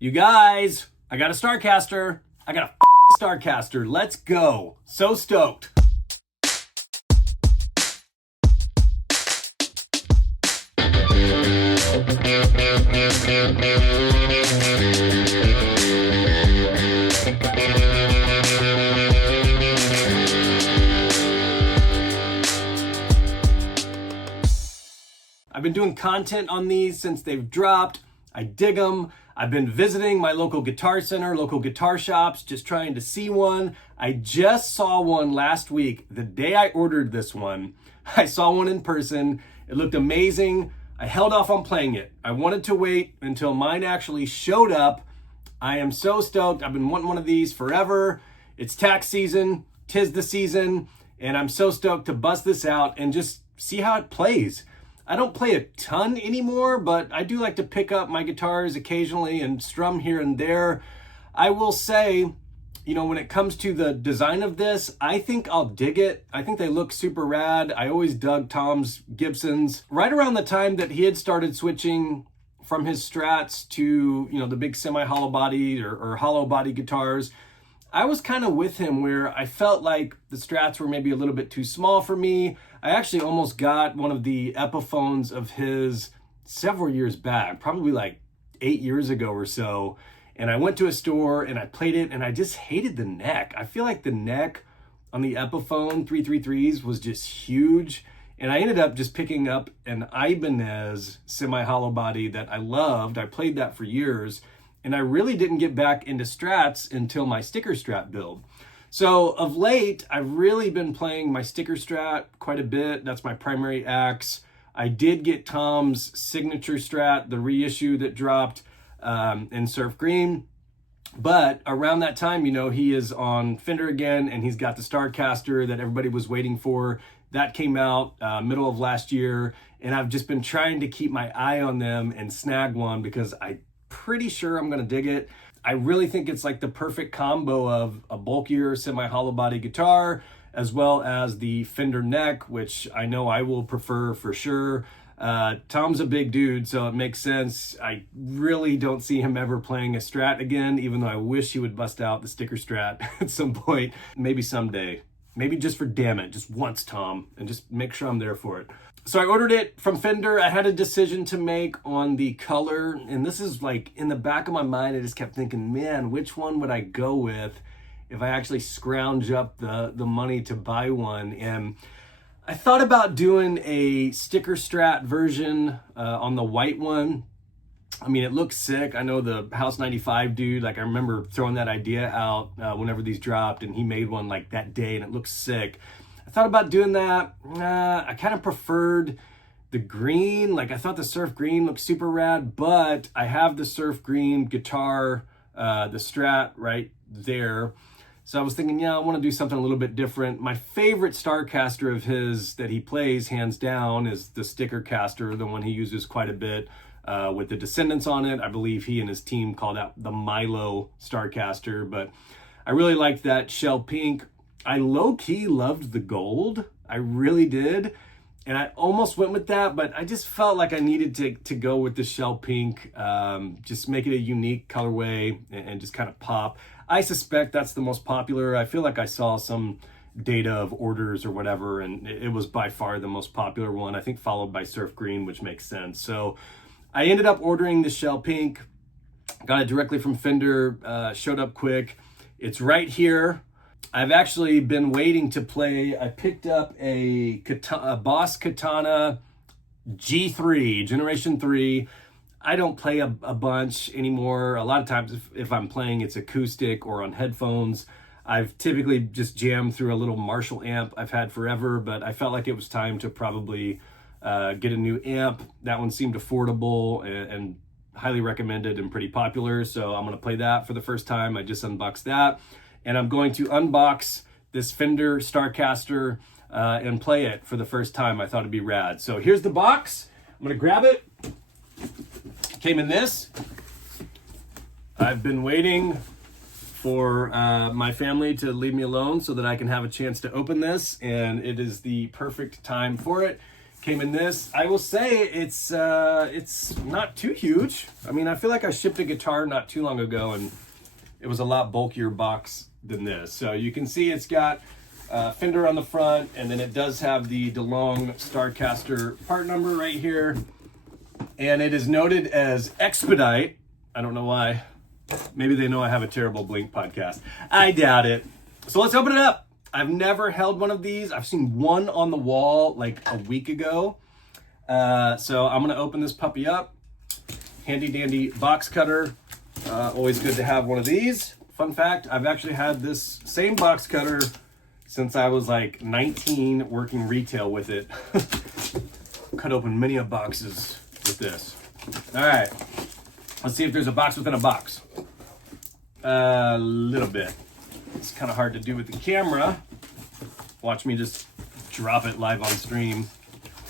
You guys, I got a Starcaster. I got a Starcaster. Let's go. So stoked. I've been doing content on these since they've dropped. I dig them. I've been visiting my local guitar center, local guitar shops, just trying to see one. I just saw one last week. The day I ordered this one, I saw one in person. It looked amazing. I held off on playing it. I wanted to wait until mine actually showed up. I am so stoked. I've been wanting one of these forever. It's tax season, 'tis the season, and I'm so stoked to bust this out and just see how it plays. I don't play a ton anymore, but I do like to pick up my guitars occasionally and strum here and there. I will say, you know, when it comes to the design of this, I think I'll dig it. I think they look super rad. I always dug Tom's Gibsons. Right around the time that he had started switching from his Strats to, you know, the big semi-hollow body or hollow body guitars, I was kind of with him where I felt like the Strats were maybe a little bit too small for me. I actually almost got one of the Epiphones of his several years back, probably like 8 years ago or so. And I went to a store and I played it and I just hated the neck. I feel like the neck on the Epiphone 333s was just huge. And I ended up just picking up an Ibanez semi-hollow body that I loved. I played that for years. And I really didn't get back into Strats until my sticker Strat build. So of late, I've really been playing my sticker Strat quite a bit. That's my primary axe. I did get Tom's signature Strat, the reissue that dropped in Surf Green. But around that time, you know, he is on Fender again, and he's got the Starcaster that everybody was waiting for. That came out middle of last year, and I've just been trying to keep my eye on them and snag one because I'm pretty sure I'm gonna dig it. I really think it's like the perfect combo of a bulkier semi-hollow body guitar as well as the Fender neck, which I know I will prefer for sure. Tom's a big dude, so it makes sense. I really don't see him ever playing a Strat again, even though I wish he would bust out the sticker Strat at some point. Maybe someday. Maybe just for damn it, just once, Tom, and just make sure I'm there for it. So I ordered it from Fender. I had a decision to make on the color, and this is like in the back of my mind, I just kept thinking, man, which one would I go with if I actually scrounge up the money to buy one? And I thought about doing a sticker Strat version on the white one. I mean, it looks sick. I know the House 95 dude, like I remember throwing that idea out whenever these dropped, and he made one like that day and it looks sick. I thought about doing that. I kind of preferred the green. Like I thought the Surf Green looked super rad, but I have the Surf Green guitar, the Strat right there. So I was thinking, yeah, I want to do something a little bit different. My favorite Starcaster of his that he plays hands down is the sticker caster, the one he uses quite a bit with the Descendants on it. I believe he and his team called out the Milo Starcaster, but I really liked that shell pink. I low-key loved the gold. I really did. And I almost went with that, but I just felt like I needed to go with the shell pink, just make it a unique colorway and just kind of pop. I suspect that's the most popular. I feel like I saw some data of orders or whatever, and it was by far the most popular one, I think followed by Surf Green, which makes sense. So I ended up ordering the shell pink, got it directly from Fender, showed up quick. It's right here. I've actually been waiting to play. I picked up a Boss Katana G3, Generation 3. I don't play a bunch anymore. A lot of times if I'm playing, it's acoustic or on headphones. I've typically just jammed through a little Marshall amp I've had forever, but I felt like it was time to probably get a new amp. That one seemed affordable and highly recommended and pretty popular, so I'm gonna play that for the first time. I just unboxed that. And I'm going to unbox this Fender Starcaster and play it for the first time. I thought it'd be rad. So here's the box. I'm gonna grab it. Came in this. I've been waiting for my family to leave me alone so that I can have a chance to open this, and it is the perfect time for it. came in this. I will say it's not too huge. I mean, I feel like I shipped a guitar not too long ago and it was a lot bulkier box than this. So you can see it's got Fender on the front, and then it does have the DeLonge Starcaster part number right here. And it is noted as expedite. I don't know why. Maybe they know I have a terrible Blink podcast. I doubt it. So let's open it up. I've never held one of these. I've seen one on the wall like a week ago. So I'm gonna open this puppy up. Handy dandy box cutter. Always good to have one of these. Fun fact, I've actually had this same box cutter since I was like 19 working retail with it. Cut open many of boxes with this. All right, let's see if there's a box within a box. A little bit. It's kind of hard to do with the camera. Watch me just drop it live on stream.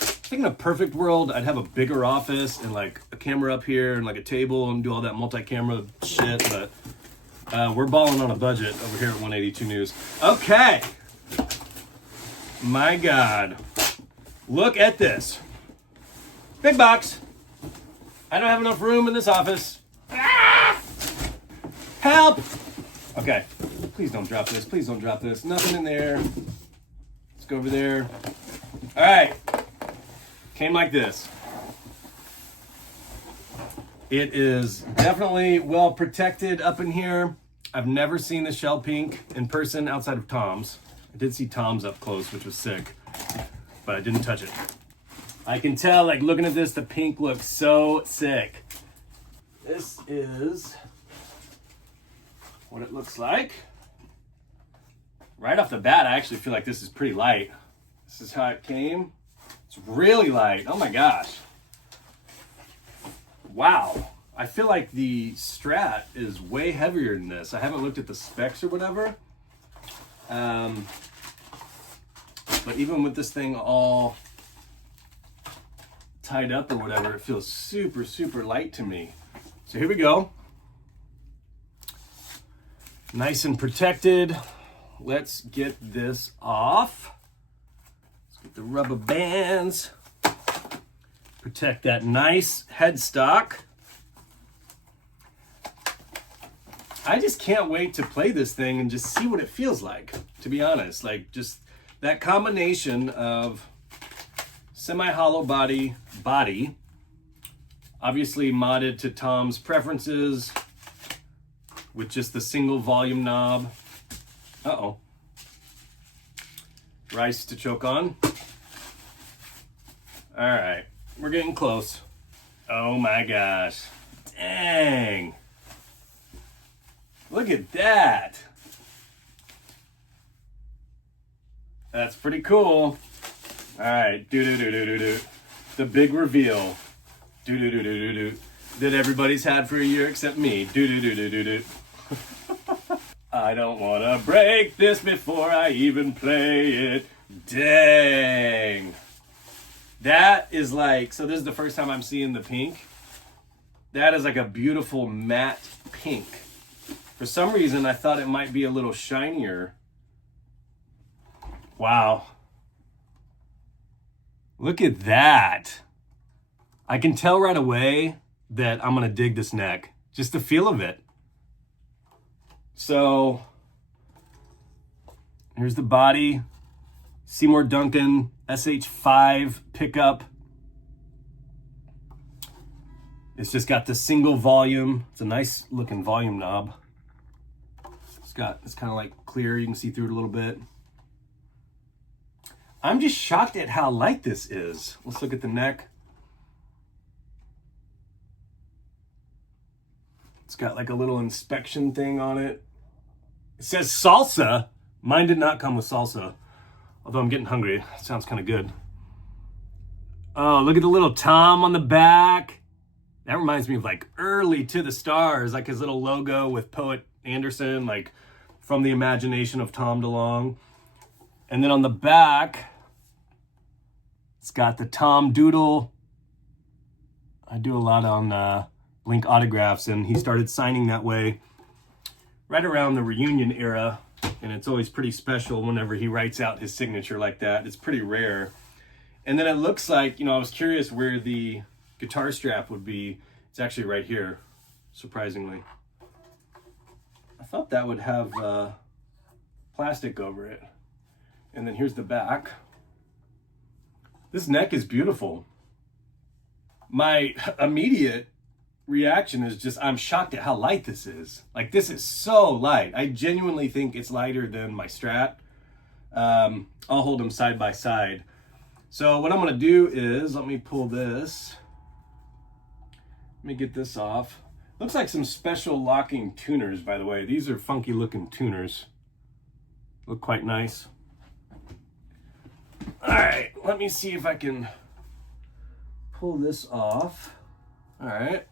I think in a perfect world, I'd have a bigger office and like a camera up here and like a table and do all that multi-camera shit, but we're balling on a budget over here at 182 News. Okay. My God. Look at this. Big box. I don't have enough room in this office. Ah! Help! Okay. Please don't drop this. Please don't drop this. Nothing in there. Let's go over there. All right. Came like this. It is definitely well protected up in here. I've never seen the shell pink in person outside of Tom's. I did see Tom's up close, which was sick, but I didn't touch it. I can tell, like looking at this, the pink looks so sick. This is what it looks like. Right off the bat, I actually feel like this is pretty light. This is how it came. It's really light. Oh my gosh. Wow. I feel like the Strat is way heavier than this. I haven't looked at the specs or whatever. But even with this thing all tied up or whatever, it feels super, super light to me. So here we go. Nice and protected. Let's get this off. Let's get the rubber bands. Protect that nice headstock. I just can't wait to play this thing and just see what it feels like, to be honest. Like just that combination of semi-hollow body, obviously modded to Tom's preferences with just the single volume knob. Uh-oh. Rice to choke on. All right, we're getting close. Oh my gosh. Dang. Look at that. That's pretty cool. All right, do-do-do-do-do-do. The big reveal. Do-do-do-do-do-do. That everybody's had for a year except me. Do-do-do-do-do-do. I don't want to break this before I even play it. Dang. That is like, so this is the first time I'm seeing the pink. That is like a beautiful matte pink. For some reason, I thought it might be a little shinier. Wow. Look at that. I can tell right away that I'm going to dig this neck. Just the feel of it. So, here's the body. Seymour Duncan SH5 pickup. It's just got the single volume. It's a nice looking volume knob. It's kind of like clear. You can see through it a little bit. I'm just shocked at how light this is. Let's look at the neck. It's got like a little inspection thing on it. It says salsa. Mine did not come with salsa. Although I'm getting hungry. It sounds kind of good. Oh, look at the little Tom on the back. That reminds me of like early To the Stars, like his little logo with Poet Anderson, like from the imagination of Tom DeLonge. And then on the back, it's got the Tom Doodle. I do a lot on Blink autographs, and he started signing that way right around the reunion era. And it's always pretty special whenever he writes out his signature like that. It's pretty rare. And then it looks like, you know, I was curious where the guitar strap would be. It's actually right here, surprisingly. I thought that would have plastic over it. And then here's the back. This neck is beautiful. My immediate reaction is just, I'm shocked at how light this is. Like, this is so light. I genuinely think it's lighter than my Strat. I'll hold them side by side. So what I'm gonna do is, let me pull this. Let me get this off. Looks like some special locking tuners, by the way. These are funky looking tuners. Look quite nice. All right, let me see if I can pull this off. All right,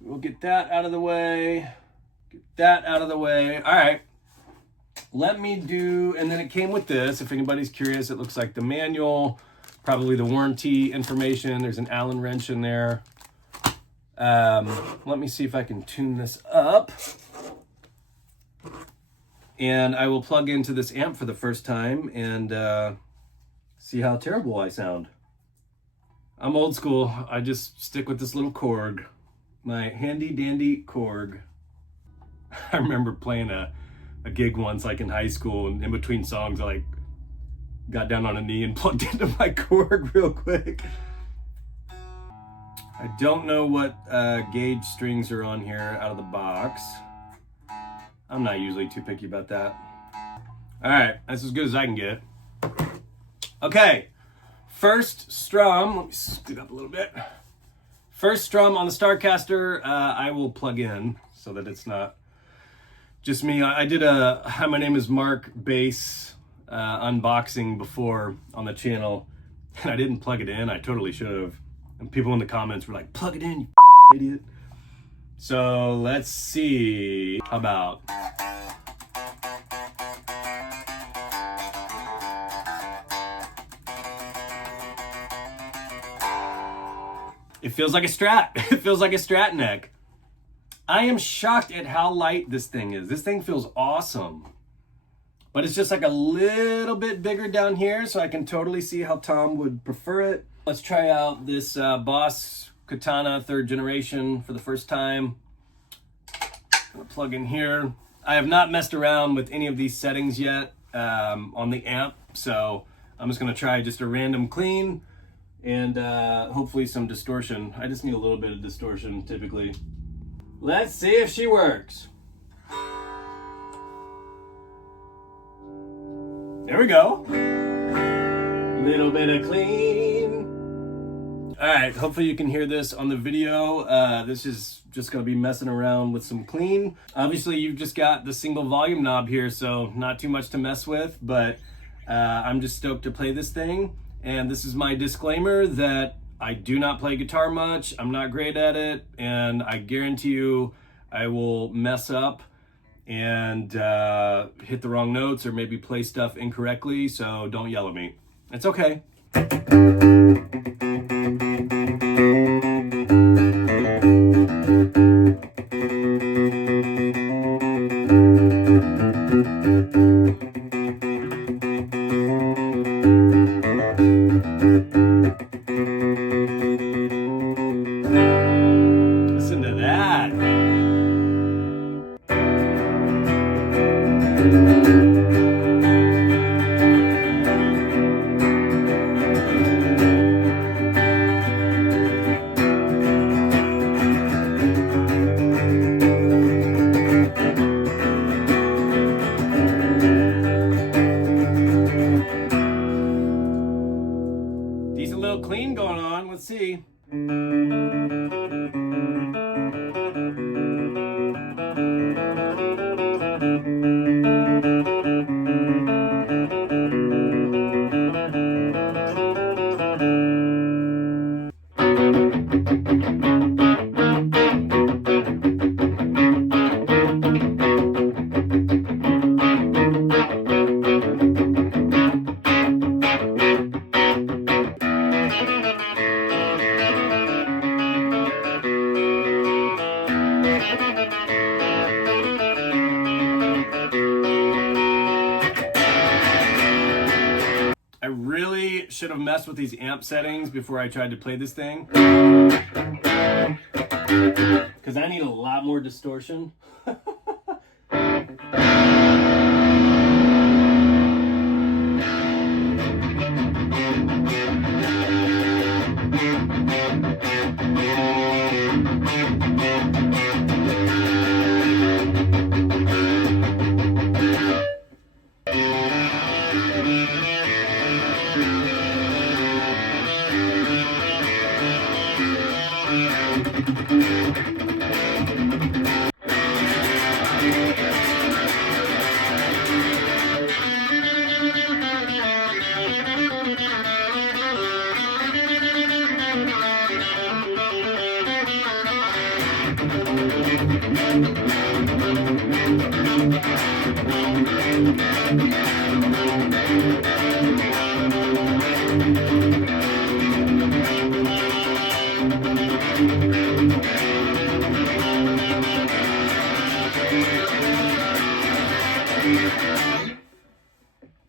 we'll get that out of the way. Get that out of the way. All right, let me do, and then it came with this. If anybody's curious, it looks like the manual, probably the warranty information. There's an Allen wrench in there. Let me see if I can tune this up. And I will plug into this amp for the first time and see how terrible I sound. I'm old school. I just stick with this little Korg. My handy dandy Korg. I remember playing a gig once, like in high school, and in between songs I like got down on a knee and plugged into my Korg real quick. I don't know what gauge strings are on here out of the box. I'm not usually too picky about that. All right, that's as good as I can get. Okay, first strum, let me scoot up a little bit. First strum on the Starcaster, I will plug in so that it's not just me. I did a Hi, My Name is Mark bass unboxing before on the channel, and I didn't plug it in. I totally should have. And people in the comments were like, plug it in, you idiot. So let's see. How about? It feels like a Strat. It feels like a Strat neck. I am shocked at how light this thing is. This thing feels awesome. But it's just like a little bit bigger down here, so I can totally see how Tom would prefer it. Let's try out this Boss Katana 3rd generation for the first time. I'm gonna plug in here. I have not messed around with any of these settings yet on the amp, so I'm just gonna try just a random clean and hopefully some distortion. I just need a little bit of distortion typically. Let's see if she works. There we go. Little bit of clean. All right, hopefully you can hear this on the video. This is just gonna be messing around with some clean. Obviously you've just got the single volume knob here, so not too much to mess with, but I'm just stoked to play this thing. And this is my disclaimer that I do not play guitar much. I'm not great at it, and I guarantee you I will mess up and hit the wrong notes or maybe play stuff incorrectly, so don't yell at me. It's okay. Listen to that. should have messed with these amp settings before I tried to play this thing. Because I need a lot more distortion.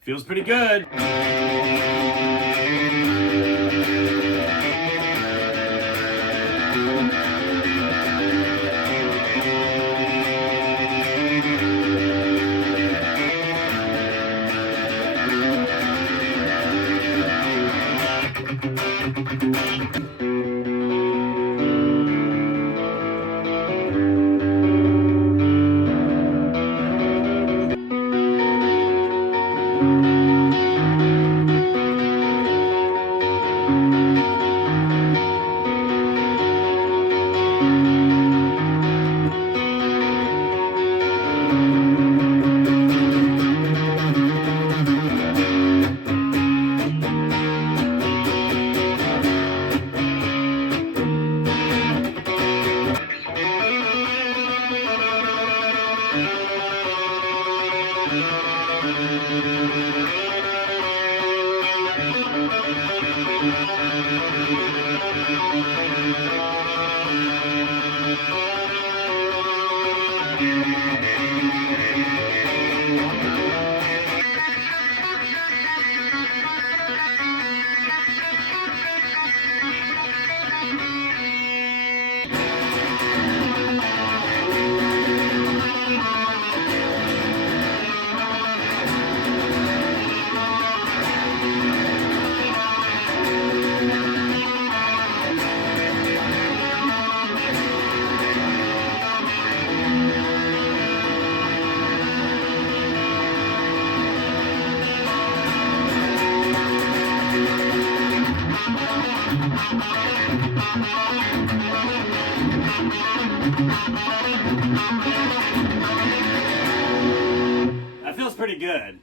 Feels pretty good. That feels pretty good.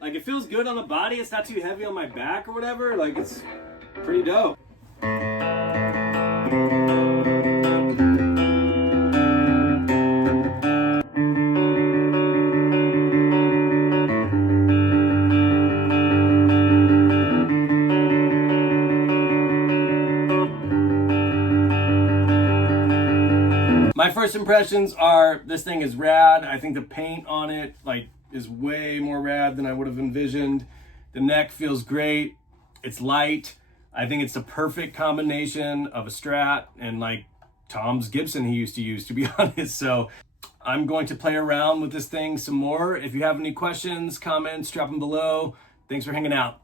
Like, it feels good on the body. It's not too heavy on my back or whatever. Like, it's pretty dope. My first impressions are this thing is rad. I think the paint on it is way more rad than I would have envisioned. The neck feels great. It's light. I think it's the perfect combination of a Strat and like Tom's Gibson he used to use, to be honest. So I'm going to play around with this thing some more. If you have any questions, comments, drop them below. Thanks for hanging out.